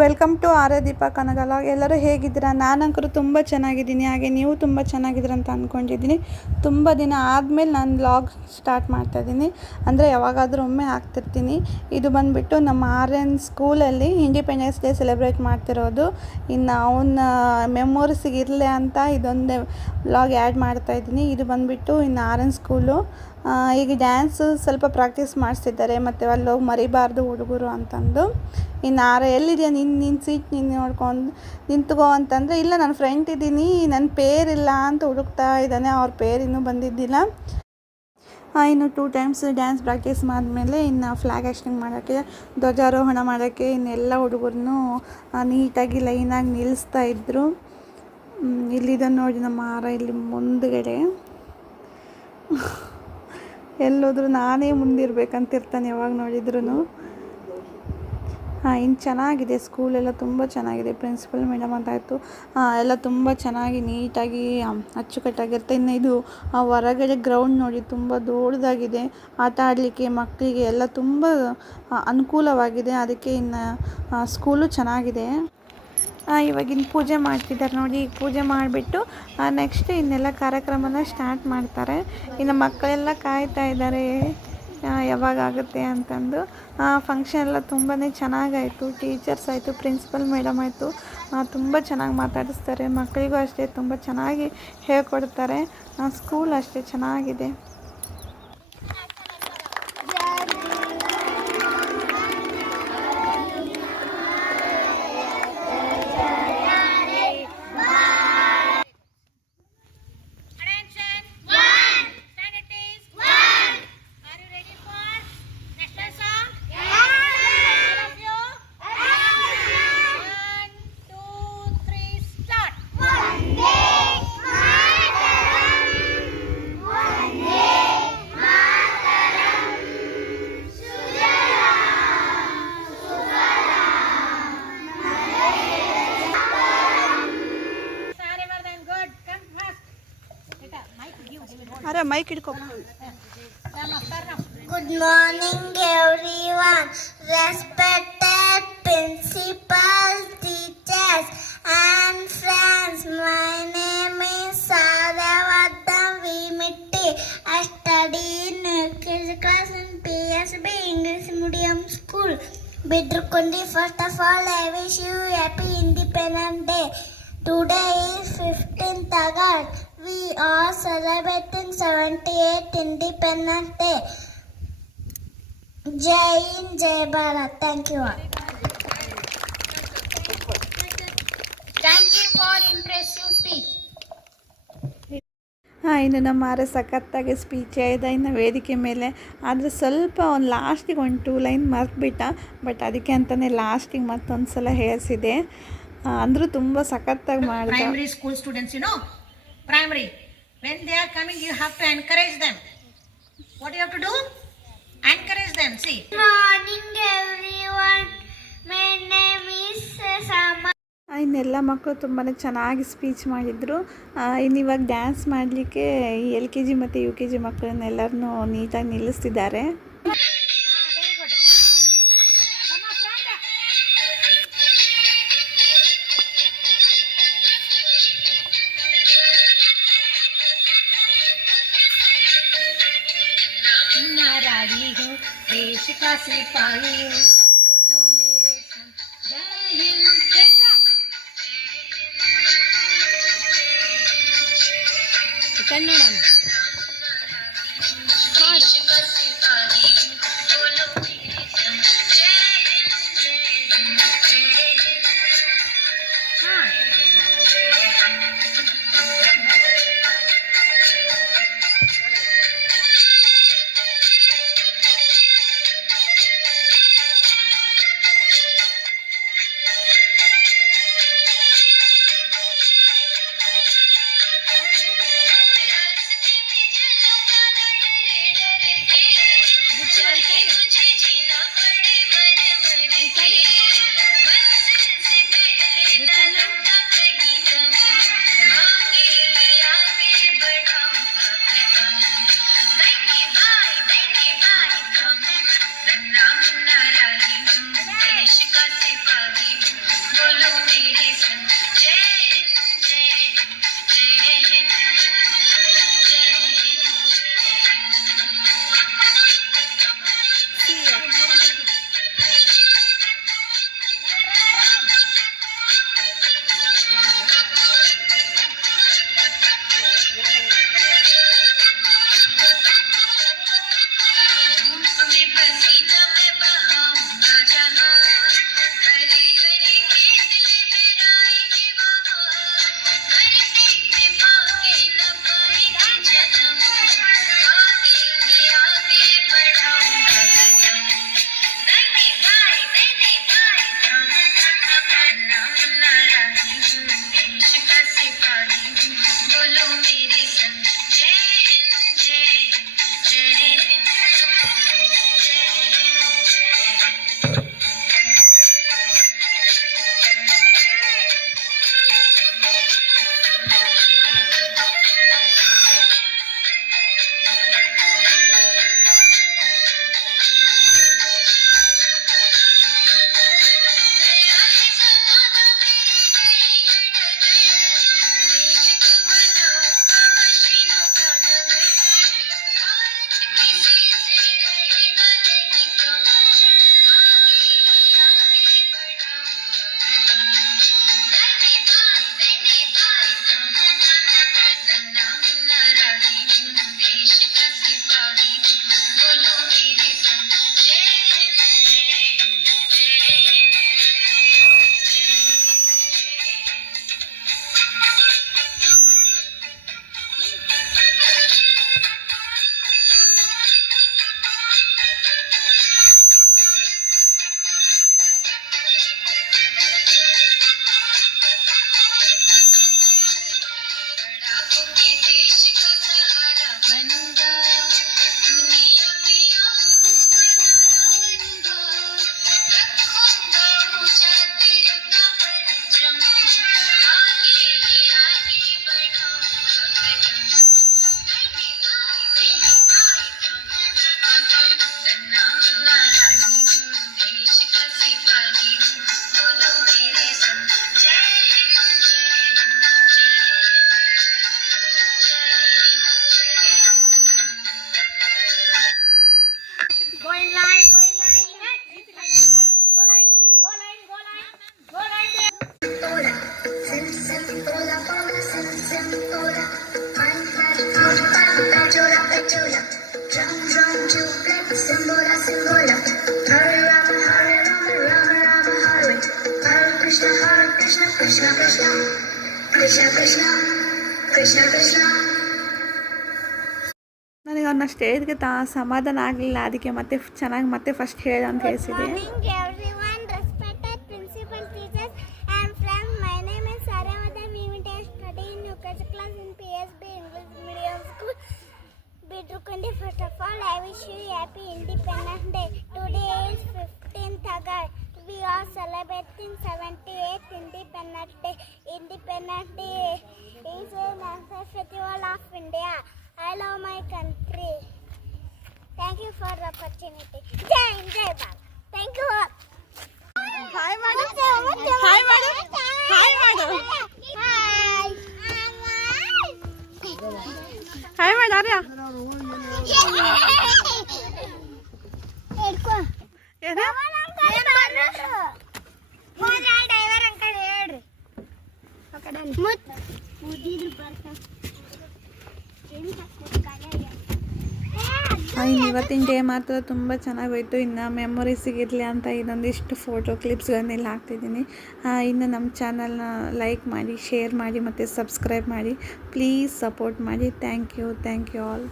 Welcome to ಆರ್ಯದೀಪ ಕನಗಲ. ಎಲ್ಲರೂ ಹೇಗಿದ್ದೀರಾ? ನಾನಂಕರು ತುಂಬ ಚೆನ್ನಾಗಿದ್ದೀನಿ, ಹಾಗೆ ನೀವು ತುಂಬ ಚೆನ್ನಾಗಿದ್ದೀರ ಅಂತ ಅಂದ್ಕೊಂಡಿದ್ದೀನಿ. ತುಂಬ ದಿನ ಆದಮೇಲೆ ನಾನು ವ್ಲಾಗ್ ಸ್ಟಾರ್ಟ್ ಮಾಡ್ತಾಯಿದ್ದೀನಿ, ಅಂದರೆ ಯಾವಾಗಾದರೂ ಒಮ್ಮೆ ಹಾಕ್ತಿರ್ತೀನಿ. ಇದು ಬಂದುಬಿಟ್ಟು ನಮ್ಮ ಆರ್ಯನ್ ಸ್ಕೂಲಲ್ಲಿ ಇಂಡಿಪೆಂಡೆನ್ಸ್ ಡೇ ಸೆಲೆಬ್ರೇಟ್ ಮಾಡ್ತಿರೋದು. ಇನ್ನು ಅವನ ಮೆಮೊರೀಸಿಗೆ ಇರಲಿ ಅಂತ ಇದೊಂದೇ ವ್ಲಾಗ್ ಆ್ಯಡ್ ಮಾಡ್ತಾಯಿದ್ದೀನಿ. ಇದು ಬಂದುಬಿಟ್ಟು ಇನ್ನು ಆರ್ಯನ್ ಸ್ಕೂಲು. ಈಗ ಡ್ಯಾನ್ಸು ಸ್ವಲ್ಪ ಪ್ರಾಕ್ಟೀಸ್ ಮಾಡಿಸ್ತಿದ್ದಾರೆ, ಮತ್ತು ಅಲ್ಲೋಗಿ ಮರಿಬಾರ್ದು ಹುಡುಗರು ಅಂತಂದು. ಇನ್ನು ಎಲ್ಲಿದೆಯಾ ನಿನ್ನ ಸೀಟ್ ನೀನು ನೋಡ್ಕೊಂಡು ನಿಂತ್ಕೋ ಅಂತಂದರೆ, ಇಲ್ಲ ನನ್ನ ಫ್ರೆಂಡ್ ಇದ್ದೀನಿ, ನನ್ನ ಪೇರಿಲ್ಲ ಅಂತ ಹುಡುಕ್ತಾ ಇದ್ದಾನೆ. ಅವ್ರ ಪೇರ್ ಇನ್ನೂ ಬಂದಿದ್ದಿಲ್ಲ. ಇನ್ನು 2 ಟೈಮ್ಸ್ ಡ್ಯಾನ್ಸ್ ಪ್ರಾಕ್ಟೀಸ್ ಮಾಡಿದ್ಮೇಲೆ ಇನ್ನು ಫ್ಲ್ಯಾಗ್ ಆ್ಯಕ್ಟಿಂಗ್ ಮಾಡೋಕ್ಕೆ, ಧ್ವಜಾರೋಹಣ ಮಾಡೋಕ್ಕೆ ಇನ್ನೆಲ್ಲ ಹುಡುಗರನ್ನು ನೀಟಾಗಿ ಲೈನಾಗಿ ನಿಲ್ಲಿಸ್ತಾ ಇದ್ದರು. ಇಲ್ಲಿದ್ದಾನೆ ನೋಡಿ ನಮ್ಮ ಇಲ್ಲಿ ಮುಂದುಗಡೆ. ಎಲ್ಲೋದ್ರೂ ನಾನೇ ಮುಂದಿರ್ಬೇಕಂತಿರ್ತಾನೆ ಯಾವಾಗ ನೋಡಿದ್ರು. ಇನ್ನು ಚೆನ್ನಾಗಿದೆ, ಸ್ಕೂಲೆಲ್ಲ ತುಂಬ ಚೆನ್ನಾಗಿದೆ. ಪ್ರಿನ್ಸಿಪಲ್ ಮೇಡಮ್ ಅಂತಾಯಿತು ಎಲ್ಲ ತುಂಬ ಚೆನ್ನಾಗಿ ನೀಟಾಗಿ ಅಚ್ಚುಕಟ್ಟಾಗಿರುತ್ತೆ. ಇನ್ನು ಇದು ಹೊರಗಡೆ ಗ್ರೌಂಡ್ ನೋಡಿ ತುಂಬ ದೊಡ್ಡದಾಗಿದೆ. ಆಟ ಆಡಲಿಕ್ಕೆ ಮಕ್ಕಳಿಗೆ ಎಲ್ಲ ತುಂಬ ಅನುಕೂಲವಾಗಿದೆ. ಅದಕ್ಕೆ ಇನ್ನು ಸ್ಕೂಲು ಚೆನ್ನಾಗಿದೆ. ಇವಾಗಿನ ಪೂಜೆ ಮಾಡ್ತಿದ್ದಾರೆ ನೋಡಿ. ಈಗ ಪೂಜೆ ಮಾಡಿಬಿಟ್ಟು ನೆಕ್ಸ್ಟ್ ಇನ್ನೆಲ್ಲ ಕಾರ್ಯಕ್ರಮನ ಸ್ಟಾರ್ಟ್ ಮಾಡ್ತಾರೆ. ಇನ್ನು ಮಕ್ಕಳೆಲ್ಲ ಕಾಯ್ತಾ ಇದ್ದಾರೆ ಯಾವಾಗಾಗುತ್ತೆ ಅಂತಂದು. ಫಂಕ್ಷನ್ ಎಲ್ಲ ತುಂಬಾ ಚೆನ್ನಾಗಾಯಿತು. ಟೀಚರ್ಸ್ ಆಯಿತು, ಪ್ರಿನ್ಸಿಪಲ್ ಮೇಡಮ್ ಆಯಿತು, ತುಂಬ ಚೆನ್ನಾಗಿ ಮಾತಾಡಿಸ್ತಾರೆ. ಮಕ್ಕಳಿಗೂ ಅಷ್ಟೇ ತುಂಬ ಚೆನ್ನಾಗಿ ಹೇಳ್ಕೊಡ್ತಾರೆ. ಸ್ಕೂಲ್ ಅಷ್ಟೇ ಚೆನ್ನಾಗಿದೆ. अरे माइक हिडको. Good morning everyone, respected principal, teachers and friends. My name is Saravardhan Vimitti. I study in LKG class in PSB English Medium School, Bidrukundi. First of all, I wish you happy Independence Day. Today is 15th August. We are celebrating 78th Independence Day. Jai Hind, Jai Bharat. Thank you all. Thank you for impressive speech. ಇನ್ನು ನಮ್ಮ ಸಖತ್ತಾಗಿ ಸ್ಪೀಚ್ ಇದೆ ಇನ್ನು ವೇದಿಕೆ ಮೇಲೆ. ಆದರೆ ಸ್ವಲ್ಪ ಒಂದು ಲಾಸ್ಟಿಗೆ ಒಂದು 2 ಲೈನ್ ಮರೆತುಬಿಟ್ಟ. ಬಟ್ ಅದಕ್ಕೆ ಅಂತಲೇ ಲಾಸ್ಟಿಗೆ ಮತ್ತೊಂದು ಸಲ ಹೇಳಿಸಿದೆ. ಅಂದರೂ ತುಂಬ ಸಖತ್ತಾಗಿ ಮಾಡಿದ. Primary school students, primary, when they are coming, you have to encourage them. What you have to do? Encourage them. See. Good morning everyone. My name is Sama. ಇನ್ನೆಲ್ಲ ಮಕ್ಕಳು ತುಂಬಾ ಚೆನ್ನಾಗಿ ಸ್ಪೀಚ್ ಮಾಡಿದರು. ಇವಾಗ ಡ್ಯಾನ್ಸ್ ಮಾಡಲಿಕ್ಕೆ ಈ LKG ಮತ್ತು UKG ಮಕ್ಕಳನ್ನೆಲ್ಲರನ್ನೂ ನೀಟಾಗಿ ನಿಲ್ಲಿಸ್ತಿದ್ದಾರೆ. देश का सिपाही हो मेरे संग. जय हिंद. कन्नडम. ನನಗೆ ಅವ್ರನ್ನ ಸ್ಟೇಜ್ಗೆ ಸಮಾಧಾನ ಆಗಲಿಲ್ಲ, ಅದಕ್ಕೆ ಮತ್ತೆ ಚೆನ್ನಾಗಿ ಮತ್ತೆ ಫಸ್ಟ್ ಹೇಳ ಅಂತ ಹೇಳಿಸಿದೆ. Morning everyone, respected principal teachers and friends. My name is Saryamata Mimite. I study in UKG class in PSB English Medium School, Bidrukundi. First of all, I wish you happy Independence Day. Today is 15th August. We are celebrating 78th Independence Day. Independence Day is a national festival of India. I love my country. Thank you for the opportunity. Jai Hind, Jai Bharat. Thank you all. Hi ಮಾಡು, ಹಾಯ್ ಮಾಡು, ಹಾಯ್ ಮಾಡು, ಹಾಯ್ ಮಾಡು ಆರ್ಯ. ಏನು driver uncle ಹೇಳ್ರಿ. ಇನ್ನು ಇವತ್ತಿನ ಡೇ ಮಾತ್ರ ತುಂಬ ಚೆನ್ನಾಗೋಯ್ತು. ಇನ್ನು ಮೆಮೊರೀಸಿಗಿರಲಿ ಅಂತ ಇನ್ನೊಂದಿಷ್ಟು ಫೋಟೋ ಕ್ಲಿಪ್ಸ್ಗಳನ್ನೆಲ್ಲ ಹಾಕ್ತಿದ್ದೀನಿ. ಇನ್ನು ನಮ್ಮ ಚಾನಲ್ನ ಲೈಕ್ ಮಾಡಿ, ಶೇರ್ ಮಾಡಿ ಮತ್ತು ಸಬ್ಸ್ಕ್ರೈಬ್ ಮಾಡಿ. ಪ್ಲೀಸ್ ಸಪೋರ್ಟ್ ಮಾಡಿ. Thank you all.